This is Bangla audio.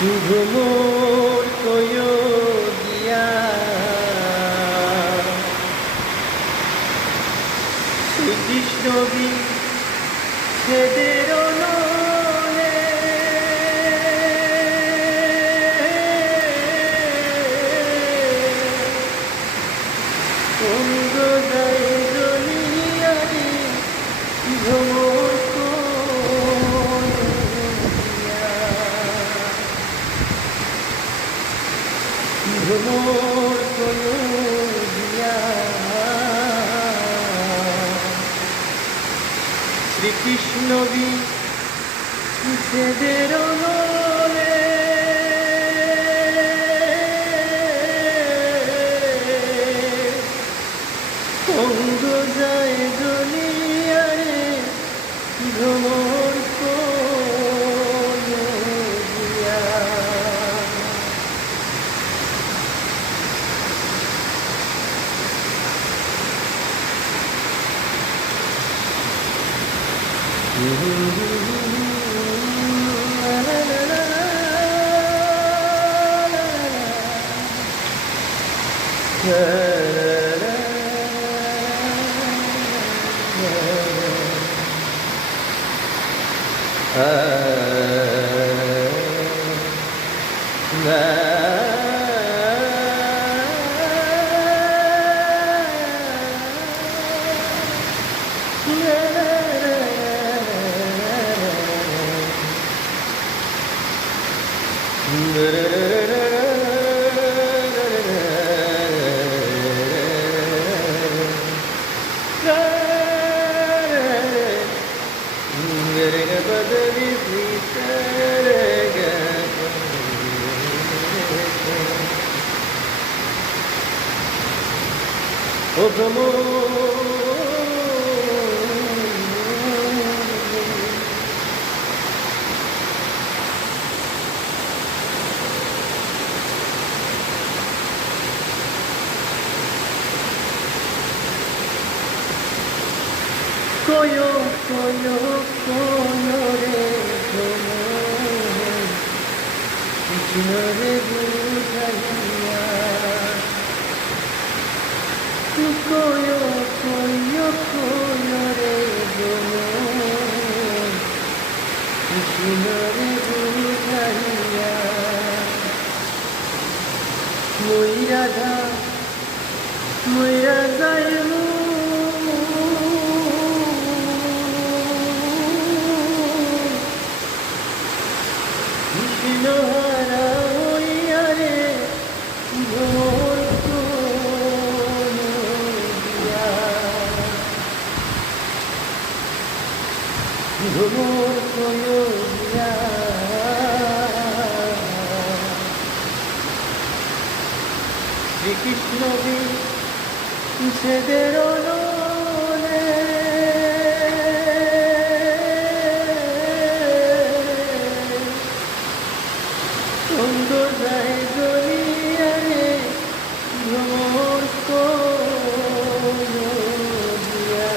ঘুমোর কয়ো দিয়া শ্রীকৃষ্ণ বিচ্ছেদের নলে অঙ্গ যায় জলিয়ারে ঘুমোর ঘুমোর কয়ো দিয়া শ্রীকৃষ্ণ বিচ্ছেদের নলে অঙ্গ যায় জলিয়ারে ঘুমোর কয়ো দিয়া O koyo koyo koyo re Krishna re budhaiya koyo koyo koyo re Krishna re budhaiya moi radha Hara hoiya re ঘুমোর কয়ো দিয়া ঘুমোর কয়ো দিয়া শ্রীকৃষ্ণ বিচ্ছেদের নলে অঙ্গ যায় জলিয়ারে ঘুমোর কয়ো দিয়া